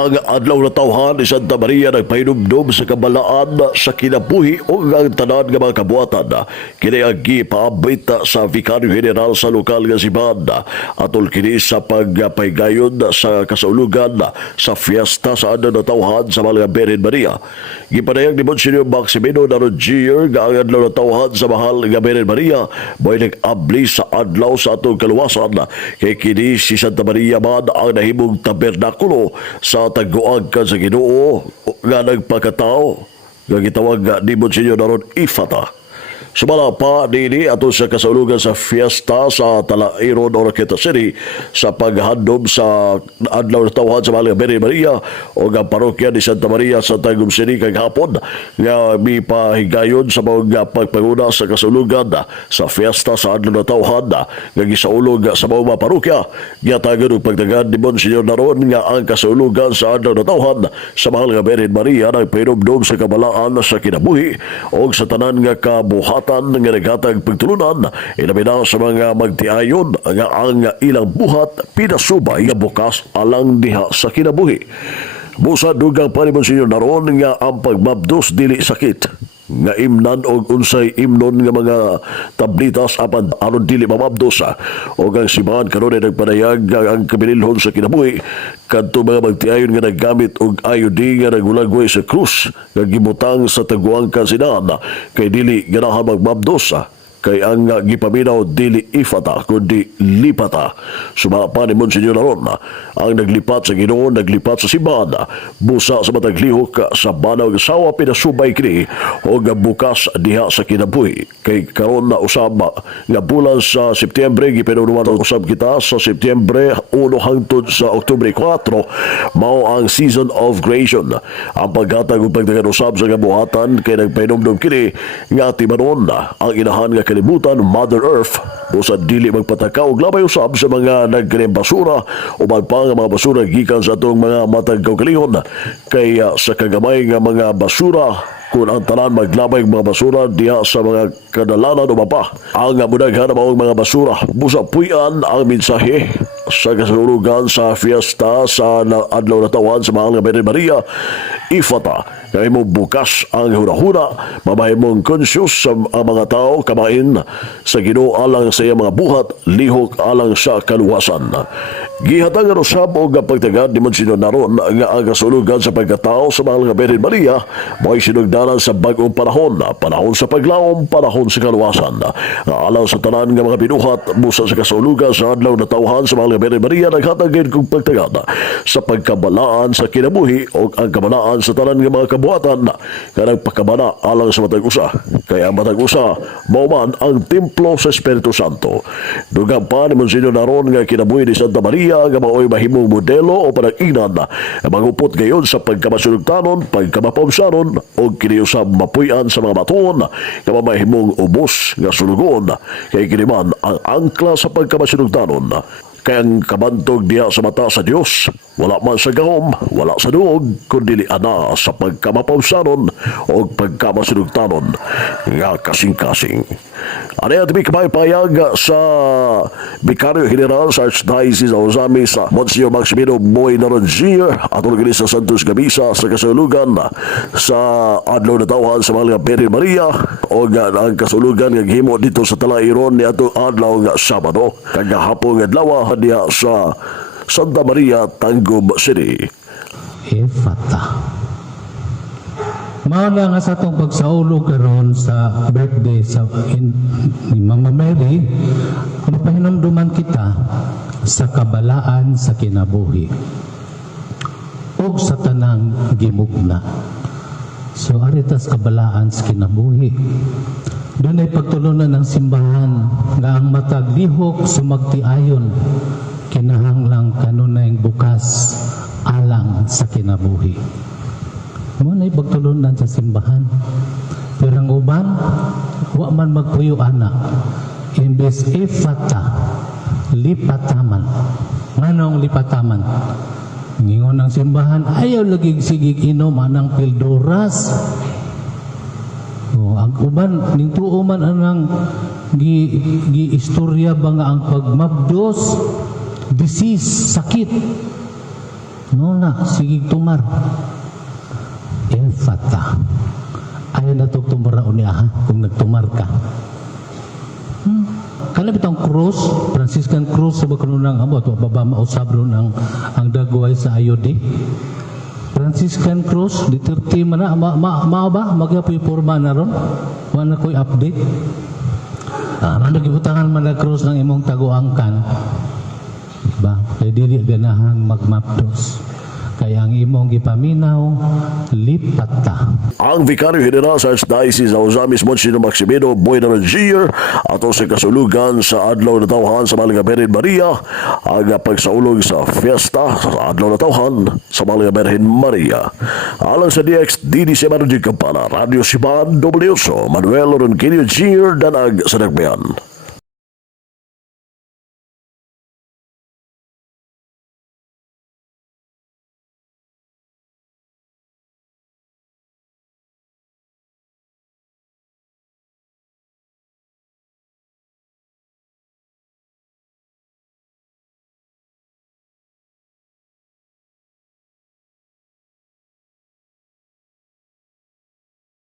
Ang adlaw na tawhan ni Santa Maria nagpahinumdum sa kabalaan sa kinabuhi o ang tanan nga mga kabuatan. Kini ang gipaabit sa Vicario General sa lokal nga simbahan atol kini sa pagpahigayon sa kasaulugan sa fiesta sa adlaw na tawhan sa mga Birhen Maria. Gipanayag ni Monsignor Maximino Naronjier nga ang adlaw na tawhan sa mahal nga Birhen Maria mo'y nag-abli sa adlaw sa atong kaluwasan kay kini si Santa Maria man ang nahimong tabernakulo sa taguag ka sa Ginoo nga nagpakatao nga gitawag ni Monsignor naron Ifata. Sumala pa nini ato sa kasaulugan sa fiesta sa Talairon, Oroqueta City sa paghandom sa adlaw na tawhan sa mahal nga Birhen Maria o nga parokya ni Santa Maria sa Tagum City kag hapon nga mipahigayon sa mga pagpanguna sa kasaulugan sa fiesta sa adlaw na tawhan nga gisaulog sa mga parokya giyatagan og pagtagad ni Monsignor naron nga ang kasaulugan sa adlaw na tawhan sa mahal nga Birhen Maria nagpahinumdum sa kabalaan sa kinabuhi o sa tanan nga kabuhatan nga naghatag pagtulunan ilabi na sa mga magtiayon nga ang ilang buhat pinasubay nga bukas alang diha sa kinabuhi. Busa dugang pa ni Monsignor naron nga ang pagmabdos dili sakit nga imnan og unsay imnon nga mga tablitas apan aron dili mamabdos o ang simbahan karon ay nagpanayag ang kabililhon sa kinabuhi kadto mga magtiayon nga naggamit og iodine nga nagulagway sa krus nga gibutang sa taguang kansinan kay dili ganahan magmabdos kay ang gipaminaw dili ifata kundi lipata. Sumapa ni Monsignor naron ang naglipat sa Ginoo naglipat sa simbahan busa sa matag lihok sa banaw nga sawa pinasubay kini o nga bukas diha sa kinabuhi kay karon na usab nga bulan sa Setyembre gipinunuan usab kita sa Setyembre 1 hangtod sa Oktubre 4 mao ang season of creation. Ang paghatag ug pagdagan usab sa kabuhatan kay nagpahinumdum kini nga timanon ang inahan nga kalibutan Mother Earth busa dili magpatakaw og labay usab sa mga nagkining basura o magpang mga basura gikan sa atong mga matag kaugalingon kay sa kagamay nga mga basura kung ang tanan maglabay mga basura diha sa mga kadalanan o mapa ang munaghan ang mga basura busa puyan ang mensahe sa kasaulugan sa fiesta sa adlaw na tawhan sa mahal nga Birhen Maria Ifata kay mo bukas ang huna-huna mamahimong conscious sa mga tao kamain sa Ginoo alang sa iyang mga buhat lihok alang sa kaluwasan. Gihatag usab og pagtagad ni Monsignor naron nga ang kasulugan sa pagkatao sa mahal nga Birhen Maria mo'y sinugdanan sa bag-ong panahon sa paglaom, panahon sa kaluwasan alang sa tanan nga mga binuhat busa sa kasulugan sa adlaw na tawhan sa mahal nga Birhen Maria naghatag kog pagtagad sa pagkabalaan sa kinabuhi o ang kabalaan sa tanan nga mga kabuhatan nga nagpakabana alang sa matag usa kaya ang matag usa mao man ang templo sa Espiritu Santo. Dugang pa ni Monsignor naron nga kinabuhi ni Santa Maria nga mao'y mahimong modelo o panag-ingnan magupot gayon sa pagkamasulugtanon, pagkamapawsanon o kini usab mapuy-an sa mga baton nga mamahimong ubos nga sulugon kay kini man ang angkla sa pagkamasulugtanon kay ang kabantog diha sa mata sa Dios wala man sa gahom, wala sa duog kundi ana sa pagkamapawsanon o pagkamasulugtanon nga kasing-kasing. Ano yan tabi kamaypayag sa Vicario General sa Archdiocese of Ozamis sa Monsignor Maximino Boy Naronjier at ulit sa Santos Gamisa sa kasulugan sa adlaw na tawhan sa mahal nga Birhen Maria o ang kasulugan nga gihimo dito sa Talairon ni ato adlaw nga Sabado kagahapon nga adlaw diha sa Santa Maria, Tagum City. Ifata. Mauna nga sa itong pagsaulog karon sa birthday ni Mama Mary, mapahinamduman kita sa kabalaan sa kinabuhi o sa tanang gimugna. So, aritas kabalaan sa kinabuhi. Doon ay pagtulunan ng simbahan nga ang mataglihok sumagtiayon kinahanglang kanunay bukas alang sa kinabuhi. Muna ay pagtulunan sa simbahan. Pero ang uban, wa man magpuyo anak. Imbes ifata, lipataman. Nganong lipataman? Ngingon ng simbahan, ayaw lagi sigig inom anang pilduras. Ang uban, nintuo man anang gi-istorya ba nga ang pagmabdos, disease, sakit. No na, sige tumar. Infata. Ayaw na itong tumaraon niya ha, kung nagtumar ka. Kana bitang krus, Franciscan Cruz sa bakanunang abot, baba mausab ron ang dagway sa ayodi. Franciscan Cruz, di 30 man na, mao ba? Magyapoy forma na ron? Wala ko'y update. Nagibutangan man na krus ng imong taguangkan. Diba? Kaya dili ganahan magmapdos. Kaya ang imong gipaminaw, lipat ta. Ang Vicario General sa Archdiocese of Ozamis Monsignor Maximino Boy Rangier ato sa kasulugan sa adlaw na tawhan sa Malaga Birhen Maria ang pagsaulog sa fiesta sa adlaw na tawhan sa Malaga Birhen Maria. Alang sa DXDD si Manuel Kampana, Radio Siban, WSO, Manuel Ronquillo Jr. Danag sa Nagbayan.